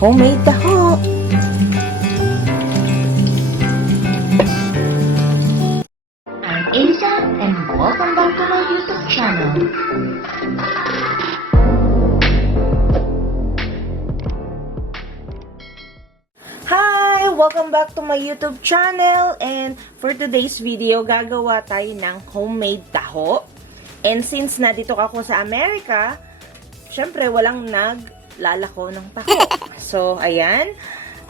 homemade taho. I'm Aiza and welcome back to my YouTube channel. Hi! Welcome back to my YouTube channel, and for today's video, gagawa tayo ng homemade taho. And since nandito ako sa Amerika, syempre walang naglalako ng taho. So, ayan.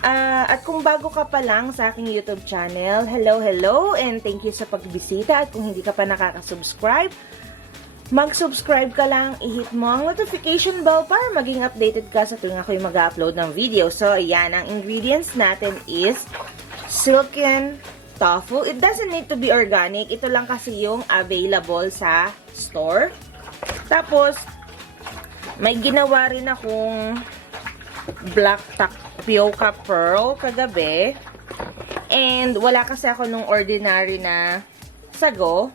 At kung bago ka pa lang sa aking YouTube channel, hello, and thank you sa pagbisita. At kung hindi ka pa nakaka-subscribe, mag-subscribe ka lang, i-hit mo ang notification bell para maging updated ka sa tuwing ako'y mag-upload ng video. So, ayan, ang ingredients natin is Silken Tofu. It doesn't need to be organic. Ito lang kasi yung available sa store. Tapos, may ginawa rin akong black tapioca pearl kagabi. And wala kasi ako nung ordinary na sago.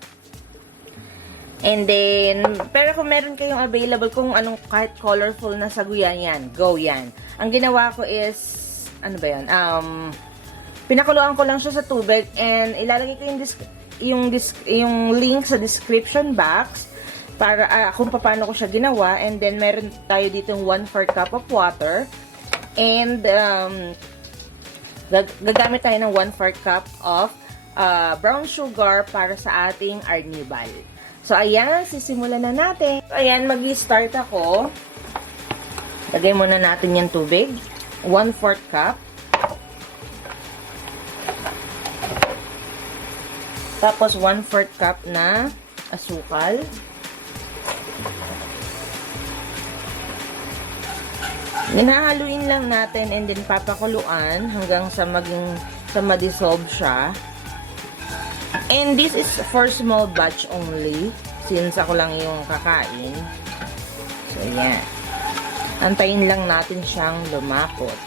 And then, pero kung meron kayong available, kung anong kahit colorful na sago yan, go yan. Ang ginawa ko is, ano ba yan? Pinakuluan ko lang siya sa tubig and ilalagay ko yung link sa description box para kung paano ko siya ginawa. And then, meron tayo dito 1/4 cup of water. And, gagamit tayo ng 1/4 cup of brown sugar para sa ating arnibal. So, ayan, sisimulan na natin. So, ayan, mag-start ako. Lagay muna natin yung tubig. 1/4 cup. Tapos, 1/4 cup na asukal. Hinahaluin lang natin and then papakuluan hanggang sa ma-dissolve siya. And this is for small batch only since ako lang yung kakain. So, yan. Antayin lang natin siyang lumapot.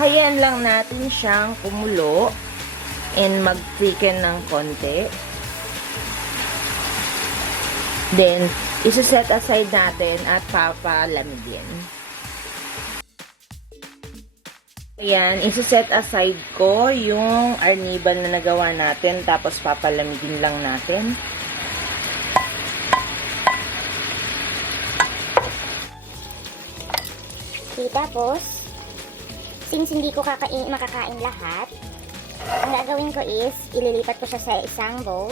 Hayaan lang natin siyang kumulo and mag-thicken ng konti. Then, isa-set aside natin at papalamigin. Ayan, isa-set aside ko yung arnibal na nagawa natin, tapos papalamigin lang natin. Okay, tapos, since hindi ko makakain lahat, ang gagawin ko is, ililipat ko siya sa isang bowl.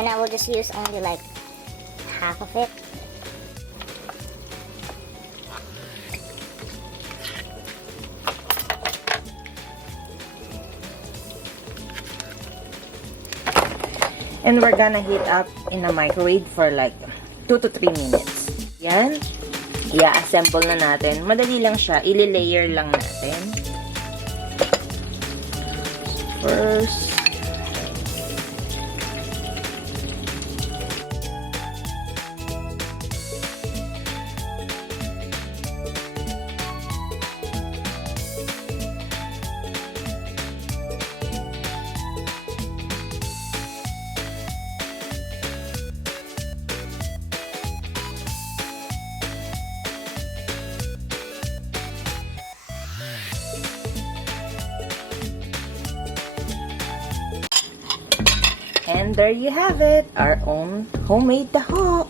And I will just use only like half of it. And we're gonna heat up in the microwave for like 2 to 3 minutes. Yan. I-assemble na natin. Madali lang siya. I-layer lang natin. First, and there you have it, our own homemade taho.